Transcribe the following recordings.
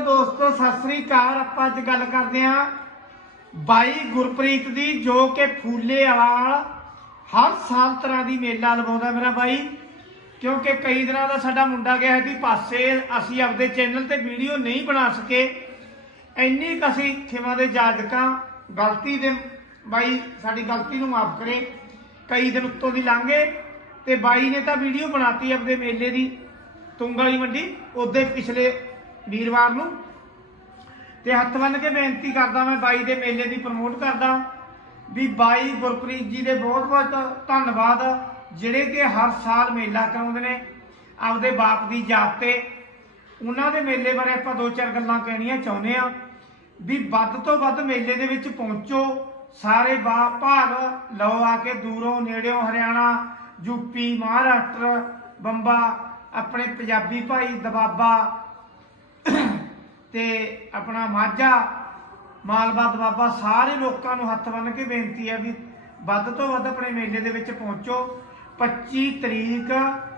ਦੋਸਤੋ, ਸਤਿ ਸ੍ਰੀ ਅਕਾਲ। ਆਪਾਂ ਅੱਜ ਗੱਲ ਕਰਦੇ ਆਂ ਬਾਈ ਗੁਰਪ੍ਰੀਤ ਦੀ, ਜੋ ਕਿ ਫੂਲੇ ਵਾਲਾ ਹਰ ਸਾਲ ਤਰ੍ਹਾਂ ਦੀ ਮੇਲਾ ਲਵਾਉਂਦਾ ਮੇਰਾ ਬਾਈ। ਕਿਉਂਕਿ ਕਈ ਦਿਨਾਂ ਦਾ ਸਾਡਾ ਮੁੰਡਾ ਗਿਆ ਸੀ ਪਾਸੇ ਅਸੀਂ ਆਪਦੇ ਚੈਨਲ ਤੇ ਵੀਡੀਓ ਨਹੀਂ ਬਣਾ ਸਕੇ। ਇੰਨੀ ਕੁ ਅਸੀਂ ਖਿਮਾ ਦੇ ਜਾਜਕਾਂ ਗਲਤੀ ਦੇ ਬਾਈ, ਸਾਡੀ ਗਲਤੀ ਨੂੰ ਮਾਫ ਕਰੇ। ਕਈ ਦਿਨ ਉੱਤੋਂ ਦੀ ਲੰਘੇ ਤੇ ਬਾਈ ਨੇ ਤਾਂ ਵੀਡੀਓ ਬਣਾਤੀ ਆਪਦੇ ਮੇਲੇ ਦੀ। ਤੁੰਗ ਮੰਡੀ, ਉਹਦੇ ਪਿਛਲੇ ਵੀਰਵਾਰ ਨੂੰ। ਤੇ ਹੱਥ ਬੰਨ ਕੇ ਬੇਨਤੀ ਕਰਦਾ ਮੈਂ ਬਾਈ ਦੇ ਮੇਲੇ ਦੀ ਪ੍ਰਮੋਟ ਕਰਦਾ। ਵੀ ਬਾਈ ਗੁਰਪ੍ਰੀਤ ਜੀ ਦੇ ਬਹੁਤ ਬਹੁਤ ਧੰਨਵਾਦ, ਜਿਹੜੇ ਕਿ ਹਰ ਸਾਲ ਮੇਲਾ ਕਰਾਉਂਦੇ ਨੇ, ਆਪਦੇ ਬਾਪ ਦੀ ਯਾਦ ਤੇ। ਉਹਨਾਂ ਦੇ ਮੇਲੇ ਬਾਰੇ ਆਪਾਂ ਦੋ ਚਾਰ ਗੱਲਾਂ ਕਹਿਣੀਆਂ ਚਾਹੁੰਦੇ ਆ ਵੀ ਵੱਧ ਤੋਂ ਵੱਧ ਮੇਲੇ ਦੇ ਵਿੱਚ ਪਹੁੰਚੋ। ਸਾਰੇ ਬਾ- ਭਾਗ ਲਓ ਆ ਕੇ, ਦੂਰੋਂ, ਨੇੜਿਓਂ, ਹਰਿਆਣਾ ਯੂਪੀ ਮਹਾਰਾਸ਼ਟਰ, ਬੰਬਾ, ਆਪਣੇ ਪੰਜਾਬੀ ਭਾਈ ਦਬਾਬਾ ਤੇ ਆਪਣਾ ਮਾਝਾ, ਮਾਲਵਾ ਦਬਾਬਾ ਸਾਰੇ ਲੋਕਾਂ ਨੂੰ ਹੱਥ ਬੰਨ ਕੇ ਬੇਨਤੀ ਹੈ ਵੀ ਵੱਧ ਤੋਂ ਵੱਧ ਆਪਣੇ ਮੇਲੇ ਦੇ ਵਿੱਚ ਪਹੁੰਚੋ। 25 ਤਰੀਕ,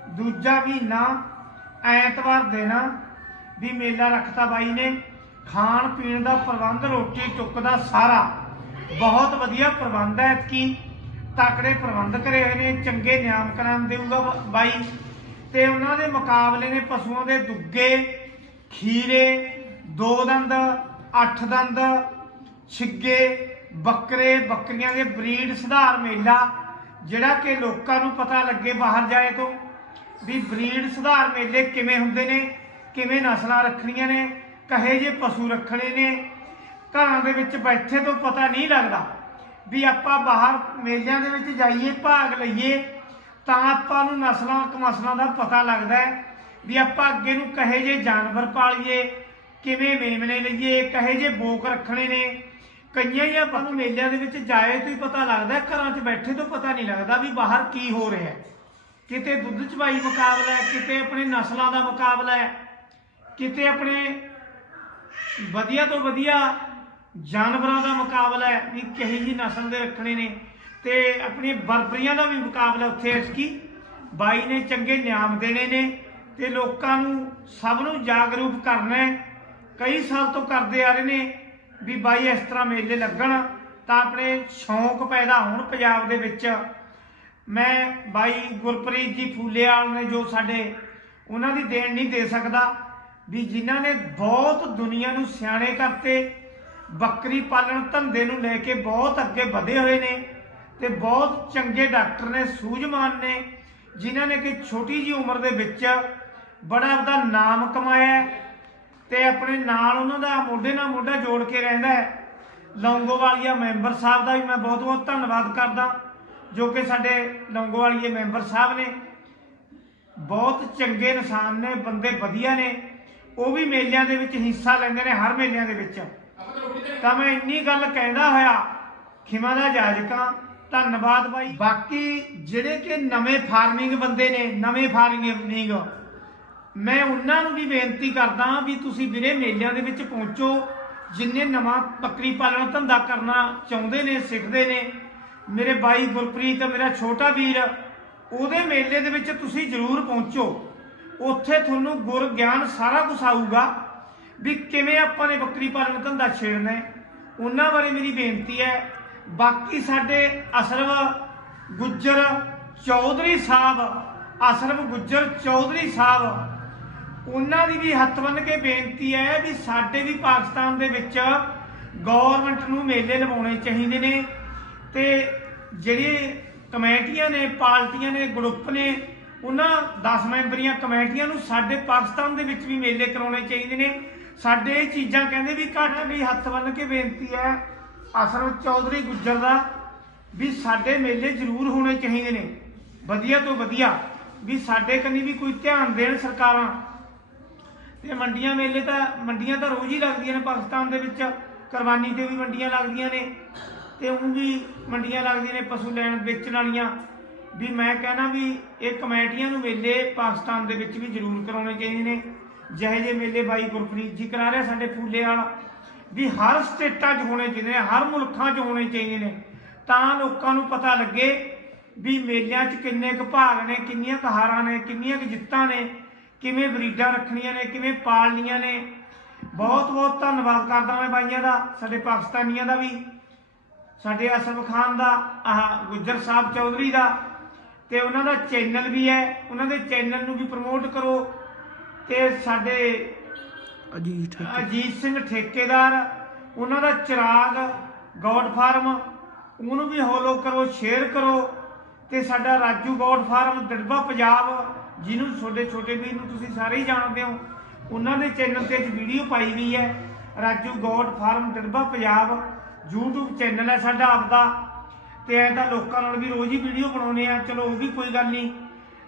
ਦੂਜਾ ਮਹੀਨਾ, ਐਤਵਾਰ ਦਿਨ ਵੀ ਮੇਲਾ ਰੱਖਤਾ ਬਾਈ ਨੇ। ਖਾਣ ਪੀਣ ਦਾ ਪ੍ਰਬੰਧ, ਰੋਟੀ ਟੁੱਕ ਦਾ ਸਾਰਾ। ਬਹੁਤ ਵਧੀਆ ਪ੍ਰਬੰਧ ਹੈ ਕੀ ਤਾਕੜੇ ਪ੍ਰਬੰਧ ਕਰੇ ਹੋਏ ਨੇ, ਚੰਗੇ ਨਿਯਮ ਕਾਨੂੰਨ ਦੇਊਗਾ ਬਾਈ। ਤੇ ਉਹਨਾਂ ਦੇ ਮੁਕਾਬਲੇ ਨੇ ਪਸ਼ੂਆਂ ਦੇ ਦੁੱਗੇ ਖੀਰੇ, ਦੋ ਦੰਦ, ਅੱਠ ਦੰਦ, ਛਿੱਗੇ, ਬੱਕਰੇ, ਬੱਕਰੀਆਂ ਦੇ ਬਰੀਡ ਸੁਧਾਰ ਮੇਲਾ, ਜਿਹੜਾ ਕਿ ਲੋਕਾਂ ਨੂੰ ਪਤਾ ਲੱਗੇ ਬਾਹਰ ਜਾਏ ਤੋਂ, ਵੀ ਬਰੀਡ ਸੁਧਾਰ ਮੇਲੇ ਕਿਵੇਂ ਹੁੰਦੇ ਨੇ, ਕਿਵੇਂ ਨਸਲਾਂ ਰੱਖਣੀਆਂ ਨੇ, ਕਹੇ ਜੇ ਪਸ਼ੂ ਰੱਖਣੇ ਨੇ, ਘਰਾਂ ਦੇ ਵਿੱਚ ਬੈਠੇ ਤੋਂ ਪਤਾ ਨਹੀਂ ਲੱਗਦਾ, ਵੀ ਆਪਾਂ ਬਾਹਰ ਮੇਲਿਆਂ ਦੇ ਵਿੱਚ ਜਾਈਏ, ਭਾਗ ਲਈਏ, ਤਾਂ ਆਪਾਂ ਨੂੰ ਨਸਲਾਂ ਕਮਸਲਾਂ ਦਾ ਪਤਾ ਲੱਗਦਾ ਹੈ। ਵੀ ਆਪਾਂ ਅੱਗੇ ਨੂੰ ਕਹੇ ਜੇ ਜਾਨਵਰ ਪਾਲੀਏ, ਕਿਵੇਂ ਮੇਮਣੇ ਲਈਏ, ਕਹੇ ਜੇ ਬੋਕ ਰੱਖਣੇ ਨੇ। ਕਈਆਂ ਹੀ ਆਪਾਂ ਨੂੰ ਮੇਲਿਆਂ ਦੇ ਵਿੱਚ ਜਾਏ ਤੋਂ ਹੀ ਪਤਾ ਲੱਗਦਾ, ਘਰਾਂ 'ਚ ਬੈਠੇ ਤੋਂ ਪਤਾ ਨਹੀਂ ਲੱਗਦਾ ਵੀ ਬਾਹਰ ਕੀ ਹੋ ਰਿਹਾ ਹੈ। ਕਿਤੇ ਦੁੱਧ ਚਵਾਈ ਮੁਕਾਬਲਾ ਹੈ, ਕਿਤੇ ਆਪਣੇ ਨਸਲਾਂ ਦਾ ਮੁਕਾਬਲਾ ਹੈ, ਕਿਤੇ ਆਪਣੇ ਵਧੀਆ ਤੋਂ ਵਧੀਆ ਜਾਨਵਰਾਂ ਦਾ ਮੁਕਾਬਲਾ ਹੈ, ਵੀ ਕਿਹੀ ਜੀ ਨਸਲ ਦੇ ਰੱਖਣੇ ਨੇ। ਤੇ ਆਪਣੀ ਬਰਬਰੀਆਂ ਦਾ ਵੀ ਮੁਕਾਬਲਾ ਉੱਥੇ ਇਸ ਕੀ। ਬਾਈ ਨੇ ਚੰਗੇ ਨਿਆਮ ਦੇਣੇ ਨੇ। ਤੇ ਲੋਕਾਂ ਨੂੰ ਸਭ ਨੂੰ ਜਾਗਰੂਕ ਕਰਨਾ ਹੈ। ਕਈ ਸਾਲ ਤੋਂ ਕਰਦੇ ਆ ਰਹੇ ਨੇ ਵੀ ਬਾਈ ਇਸ ਤਰ੍ਹਾਂ ਮੇਲੇ ਲੱਗਣ ਤਾਂ ਆਪਣੇ ਸ਼ੌਂਕ ਪੈਦਾ ਹੋਣ ਪੰਜਾਬ ਦੇ ਵਿੱਚ। ਮੈਂ ਬਾਈ ਗੁਰਪ੍ਰੀਤ ਜੀ ਫੂਲੇਵਾਲ ਨੇ ਜੋ ਸਾਡੇ ਉਹਨਾਂ ਦੀ ਦੇਣ ਨਹੀਂ ਦੇ ਸਕਦਾ, ਵੀ ਜਿਨ੍ਹਾਂ ਨੇ ਬਹੁਤ ਦੁਨੀਆ ਨੂੰ ਸਿਆਣੇ ਕਰਤੇ, ਬੱਕਰੀ ਪਾਲਣ ਧੰਦੇ ਨੂੰ ਲੈ ਕੇ ਬਹੁਤ ਅੱਗੇ ਵਧੇ ਹੋਏ ਨੇ ਤੇ ਬਹੁਤ ਚੰਗੇ ਡਾਕਟਰ ਨੇ, ਸੂਝਵਾਨ ਨੇ, ਜਿਨ੍ਹਾਂ ਨੇ ਕਿ ਛੋਟੀ ਜੀ ਉਮਰ ਦੇ ਵਿੱਚ ਬੜਾ ਆਪਦਾ ਨਾਮ ਕਮਾਇਆ ਹੈ ਤੇ ਆਪਣੇ ਨਾਲ ਉਹਨਾਂ ਦਾ ਮੋਢੇ ਨਾਲ ਮੋਢਾ ਜੋੜ ਕੇ ਰਹਿੰਦਾ ਹੈ। ਲੌਂਗੋਵਾਲੀਆ ਮੈਂਬਰ ਸਾਹਿਬ ਦਾ ਵੀ ਮੈਂ ਬਹੁਤ ਬਹੁਤ ਧੰਨਵਾਦ ਕਰਦਾ, ਜੋ ਕਿ ਸਾਡੇ ਲੌਂਗੋਵਾਲੀਏ ਮੈਂਬਰ ਸਾਹਿਬ ਨੇ। ਬਹੁਤ ਚੰਗੇ ਇਨਸਾਨ ਨੇ, ਬੰਦੇ ਵਧੀਆ ਨੇ, ਉਹ ਵੀ ਮੇਲਿਆਂ ਦੇ ਵਿੱਚ ਹਿੱਸਾ ਲੈਂਦੇ ਨੇ, ਹਰ ਮੇਲਿਆਂ ਦੇ ਵਿੱਚ। ਤਾਂ ਮੈਂ ਇੰਨੀ ਗੱਲ ਕਹਿੰਦਾ ਹੋਇਆ, ਖਿਮਾ ਦਾ ਜਾਜਕਾਂ, ਧੰਨਵਾਦ ਬਾਈ। ਬਾਕੀ ਜਿਹੜੇ ਕਿ ਨਵੇਂ ਫਾਰਮਿੰਗ ਬੰਦੇ ਨੇ, ਨਵੇਂ ਫਾਰਮਿੰਗ ਮੈਂ ਉਹਨਾਂ ਨੂੰ ਵੀ ਬੇਨਤੀ ਕਰਦਾ ਵੀ ਤੁਸੀਂ ਵੀਰੇ ਮੇਲਿਆਂ ਦੇ ਵਿੱਚ ਪਹੁੰਚੋ, ਜਿੰਨੇ ਨਵਾਂ ਬੱਕਰੀ ਪਾਲਣ ਧੰਦਾ ਕਰਨਾ ਚਾਹੁੰਦੇ ਨੇ, ਸਿੱਖਦੇ ਨੇ। ਮੇਰੇ ਬਾਈ ਗੁਰਪ੍ਰੀਤ, ਮੇਰਾ ਛੋਟਾ ਵੀਰ, ਉਹਦੇ ਮੇਲੇ ਦੇ ਵਿੱਚ ਤੁਸੀਂ ਜ਼ਰੂਰ ਪਹੁੰਚੋ। ਉੱਥੇ ਤੁਹਾਨੂੰ ਗੁਰ ਗਿਆਨ ਸਾਰਾ ਕੁਝ ਆਊਗਾ ਵੀ ਕਿਵੇਂ ਆਪਾਂ ਨੇ ਬੱਕਰੀ ਪਾਲਣ ਧੰਦਾ ਛੇੜਨਾ ਉਹਨਾਂ ਬਾਰੇ ਮੇਰੀ ਬੇਨਤੀ ਹੈ। ਬਾਕੀ ਸਾਡੇ ਅਸਰਵ ਗੁੱਜਰ ਚੌਧਰੀ ਸਾਹਿਬ, ਅਸਰਵ ਗੁੱਜਰ ਚੌਧਰੀ ਸਾਹਿਬ ਉਹਨਾਂ ਦੀ ਵੀ ਹੱਥ ਬੰਨ ਕੇ ਬੇਨਤੀ ਹੈ ਵੀ ਸਾਡੇ ਵੀ ਪਾਕਿਸਤਾਨ ਦੇ ਵਿੱਚ ਗਵਰਨਮੈਂਟ ਨੂੰ ਮੇਲੇ ਲਵਾਉਣੇ ਚਾਹੀਦੇ ਨੇ ਤੇ ਜਿਹੜੇ ਕਮੇਟੀਆਂ ਨੇ, ਪਾਰਟੀਆਂ ਨੇ ਗਰੁੱਪ ਨੇ, ਉਹਨਾਂ 10 ਮੈਂਬਰੀਆਂ ਕਮੇਟੀਆਂ ਨੂੰ ਸਾਡੇ ਪਾਕਿਸਤਾਨ ਦੇ ਵਿੱਚ ਵੀ ਮੇਲੇ ਕਰਾਉਣੇ ਚਾਹੀਦੇ ਨੇ। ਸਾਡੇ ਇਹ ਚੀਜ਼ਾਂ ਕਹਿੰਦੇ ਵੀ ਘਾਟਾ ਵੀ ਹੱਥ ਬੰਨ ਕੇ ਬੇਨਤੀ ਹੈ ਅਸਰਵ ਚੌਧਰੀ ਗੁੱਜਰ ਦਾ, ਵੀ ਸਾਡੇ ਮੇਲੇ ਜ਼ਰੂਰ ਹੋਣੇ ਚਾਹੀਦੇ ਨੇ। ਵਧੀਆ ਤੋਂ ਵਧੀਆ ਵੀ ਸਾਡੇ ਕੰਨੀ ਵੀ ਕੋਈ ਧਿਆਨ ਦੇਣ ਸਰਕਾਰਾਂ ਤੇ ਮੰਡੀਆਂ ਮੇਲੇ ਤਾਂ, ਮੰਡੀਆਂ ਤਾਂ ਰੋਜ਼ ਹੀ ਲੱਗਦੀਆਂ ਨੇ, ਪਾਕਿਸਤਾਨ ਦੇ ਵਿੱਚ ਕੁਰਬਾਨੀ ਤੇ ਵੀ ਮੰਡੀਆਂ ਲੱਗਦੀਆਂ ਨੇ। ਤੇ ਉਹ ਵੀ ਮੰਡੀਆਂ ਲੱਗਦੀਆਂ ਨੇ ਪਸ਼ੂ ਲੈਣ, ਵੇਚਣ ਵਾਲੀਆਂ। ਵੀ ਮੈਂ ਕਹਿਣਾ ਵੀ ਇਹ ਕਮੇਟੀਆਂ ਨੂੰ ਮੇਲੇ ਪਾਕਿਸਤਾਨ ਦੇ ਵਿੱਚ ਵੀ ਜ਼ਰੂਰ ਕਰਾਉਣੇ ਚਾਹੀਦੇ ਨੇ। ਜਿਹੇ ਜਿਹੇ ਮੇਲੇ ਬਾਈ ਗੁਰਪ੍ਰੀਤ ਜੀ ਕਰਾ ਰਿਹਾ ਸਾਡੇ ਫੂਲੇ ਵਾਲਾ। ਵੀ ਹਰ ਸਟੇਟਾਂ 'ਚ ਹੋਣੇ ਚਾਹੀਦੇ ਨੇ, ਹਰ ਮੁਲਕਾਂ 'ਚ ਹੋਣੇ ਚਾਹੀਦੇ ਨੇ। ਤਾਂ ਲੋਕਾਂ ਨੂੰ ਪਤਾ ਲੱਗੇ ਵੀ ਮੇਲਿਆਂ 'ਚ ਕਿੰਨੇ ਕੁ ਭਾਗ ਨੇ, ਕਿੰਨੀਆਂ ਕੁ ਹਾਰਾਂ ਨੇ, ਕਿੰਨੀਆਂ ਕੁ ਜਿੱਤਾਂ ਨੇ। ਕਿਵੇਂ ਬਰੀਡਾਂ ਰੱਖਣੀਆਂ ਨੇ ਕਿਵੇਂ ਪਾਲਣੀਆਂ ਨੇ। ਬਹੁਤ ਬਹੁਤ ਧੰਨਵਾਦ ਕਰਦਾ ਮੈਂ ਬਾਈਆਂ ਦਾ ਸਾਡੇ ਪਾਕਿਸਤਾਨੀਆਂ ਦਾ ਵੀ ਸਾਡੇ ਅਸਮ ਖਾਨ ਦਾ ਆਹ ਗੁੱਜਰ ਸਾਹਿਬ ਚੌਧਰੀ ਦਾ। ਤੇ ਉਹਨਾਂ ਦਾ ਚੈਨਲ ਵੀ ਹੈ ਉਹਨਾਂ ਦੇ ਚੈਨਲ ਨੂੰ ਵੀ ਪ੍ਰਮੋਟ ਕਰੋ। ਤੇ ਸਾਡੇ ਅਜੀਤ ਅਜੀਤ ਸਿੰਘ ਠੇਕੇਦਾਰ ਉਹਨਾਂ ਦਾ ਚਿਰਾਗ ਗੌਡ ਫਾਰਮ ਉਹਨੂੰ ਵੀ ਫੋਲੋ ਕਰੋ ਸ਼ੇਅਰ ਕਰੋ। ਤੇ ਸਾਡਾ ਰਾਜੂ ਗੌਡ ਫਾਰਮ ਦੜਬਾ ਪੰਜਾਬ ਜਿਹਨੂੰ ਛੋਟੇ ਛੋਟੇ ਵੀਰ ਨੂੰ ਤੁਸੀਂ ਸਾਰੇ ਹੀ ਜਾਣਦੇ ਹੋ, ਉਹਨਾਂ ਦੇ ਚੈਨਲ ਤੇ ਅੱਜ ਵੀਡੀਓ ਪਾਈ ਗਈ ਹੈ। Raju Goud farm Dirba Punjab YouTube channel ਹੈ ਸਾਡਾ ਆਪਦਾ। ਤੇ ਐਂ ਤਾਂ ਲੋਕਾਂ ਨਾਲ ਵੀ ਰੋਜ਼ ਹੀ ਵੀਡੀਓ ਬਣਾਉਨੇ ਆ ਚਲੋ ਉਹ ਵੀ ਕੋਈ ਗੱਲ ਨਹੀਂ।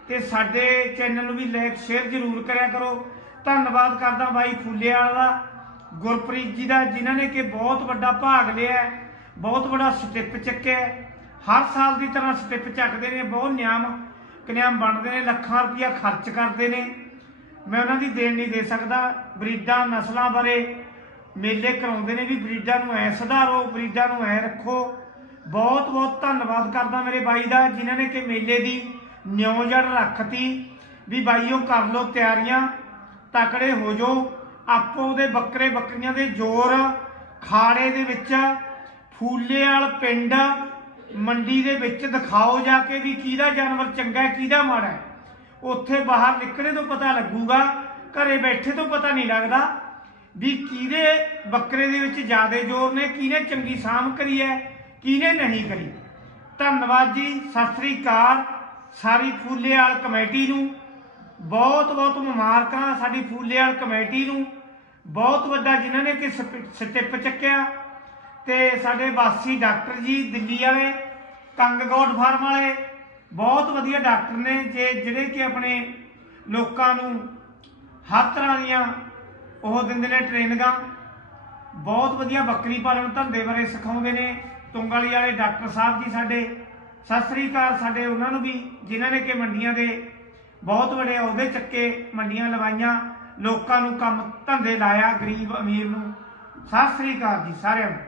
ਤੇ ਸਾਡੇ ਚੈਨਲ ਨੂੰ ਵੀ ਲਾਈਕ ਸ਼ੇਅਰ ਜ਼ਰੂਰ ਕਰਿਆ ਕਰੋ। ਧੰਨਵਾਦ ਕਰਦਾ ਬਾਈ ਫੁੱਲੇਵਾਲ ਦਾ। ਗੁਰਪ੍ਰੀਤ ਜੀ ਦਾ, ਜਿਨ੍ਹਾਂ ਨੇ ਕਿ ਬਹੁਤ ਵੱਡਾ ਭਾਗ ਲਿਆ ਬਹੁਤ ਵੱਡਾ ਸਟੈਪ ਚੱਕਿਆ ਹਰ ਸਾਲ ਦੀ ਤਰ੍ਹਾਂ ਸਟੈਪ ਚੱਕਦੇ ਨੇ, ਬਹੁਤ ਨਿਯਮ ਕਨਿਆਮ ਬਣਦੇ ਨੇ, ਲੱਖਾਂ ਰੁਪਇਆ ਖਰਚ ਕਰਦੇ ਨੇ। ਮੈਂ ਉਹਨਾਂ ਦੀ ਦੇਣ ਨਹੀਂ ਦੇ ਸਕਦਾ। ਬਰੀਡਾਂ, ਨਸਲਾਂ ਬਾਰੇ ਮੇਲੇ ਕਰਾਉਂਦੇ ਨੇ ਵੀ ਬਰੀਡਾਂ ਨੂੰ ਐ ਸੁਧਾਰੋ, ਬਰੀਡਾਂ ਨੂੰ ਐ ਰੱਖੋ। ਬਹੁਤ ਬਹੁਤ ਧੰਨਵਾਦ ਕਰਦਾ ਮੇਰੇ ਬਾਈ ਦਾ, ਜਿਨ੍ਹਾਂ ਨੇ ਕਿ ਮੇਲੇ ਦੀ ਨਿਉ ਜੜ ਰੱਖਤੀ ਵੀ ਬਾਈਓ ਕਰ ਲਓ ਤਿਆਰੀਆਂ, ਤਕੜੇ ਹੋ ਜਾਓ। ਆਪੋ ਦੇ ਬੱਕਰੇ ਬੱਕਰੀਆਂ ਦੇ ਜ਼ੋਰ, ਖਾੜੇ ਦੇ ਵਿੱਚ ਫੂਲੇ ਵਾਲ ਪਿੰਡ ਮੰਡੀ ਦੇ ਵਿੱਚ ਦਿਖਾਓ ਜਾ ਕੇ ਵੀ ਕਿਹਦਾ ਜਾਨਵਰ ਚੰਗਾ ਹੈ, ਕਿਹਦਾ ਮਾੜਾ ਹੈ। ਉੱਥੇ ਬਾਹਰ ਨਿਕਲੇ ਤੋਂ ਪਤਾ ਲੱਗੂਗਾ, ਘਰੇ ਬੈਠੇ ਤੋਂ ਪਤਾ ਨਹੀਂ ਲੱਗਦਾ ਵੀ ਕਿਹਦੇ ਬੱਕਰੇ ਦੇ ਵਿੱਚ ਜ਼ਿਆਦਾ ਜ਼ੋਰ ਨੇ, ਕਿਹਨੇ ਚੰਗੀ ਸਾਂਭ ਕਰੀ ਹੈ, ਕਿਹਨੇ ਨਹੀਂ ਕਰੀ। ਧੰਨਵਾਦ ਜੀ, ਸਤਿ ਸ੍ਰੀ ਅਕਾਲ। ਸਾਰੀ ਫੂਲੇਵਾਲ ਕਮੇਟੀ ਨੂੰ ਬਹੁਤ ਬਹੁਤ ਮੁਬਾਰਕਾਂ ਸਾਡੀ ਫੂਲੇਵਾਲ ਕਮੇਟੀ ਨੂੰ। ਬਹੁਤ ਵੱਡਾ ਜਿਨ੍ਹਾਂ ਨੇ ਕਿ ਸਪ- ਸਟੈਪ ਚੱਕਿਆ। ਤੇ ਸਾਡੇ ਵਾਸੀ ਡਾਕਟਰ ਜੀ, ਦਿੱਲੀ ਵਾਲੇ ਕੰਗਗੌਡ ਫਾਰਮ ਵਾਲੇ, ਬਹੁਤ ਵਧੀਆ ਡਾਕਟਰ ਨੇ ਜੇ ਜਿਹੜੇ ਕਿ ਆਪਣੇ ਲੋਕਾਂ ਨੂੰ ਹਰ ਤਰ੍ਹਾਂ ਦੀਆਂ ਉਹ ਦਿੰਦੇ ਨੇ ਟ੍ਰੇਨਿੰਗਾਂ। ਬਹੁਤ ਵਧੀਆ ਬੱਕਰੀ ਪਾਲਣ ਧੰਦੇ ਬਾਰੇ ਸਿਖਾਉਂਦੇ ਨੇ। ਤੁੰਗਲੀ ਵਾਲੇ ਡਾਕਟਰ ਸਾਹਿਬ ਜੀ ਸਾਡੇ, ਸਤਿ ਸ੍ਰੀ ਅਕਾਲ ਸਾਡੇ ਉਹਨਾਂ ਨੂੰ ਵੀ, ਜਿਨ੍ਹਾਂ ਨੇ ਕਿ ਮੰਡੀਆਂ ਦੇ ਬਹੁਤ ਵੱਡੇ ਅਹੁਦੇ ਚੱਕੇ, ਮੰਡੀਆਂ ਲਵਾਈਆਂ, ਲੋਕਾਂ ਨੂੰ ਕੰਮ ਧੰਦੇ ਲਾਇਆ, ਗਰੀਬ ਅਮੀਰ ਨੂੰ। ਸਤਿ ਸ੍ਰੀ ਅਕਾਲ ਜੀ ਸਾਰਿਆਂ ਨੂੰ।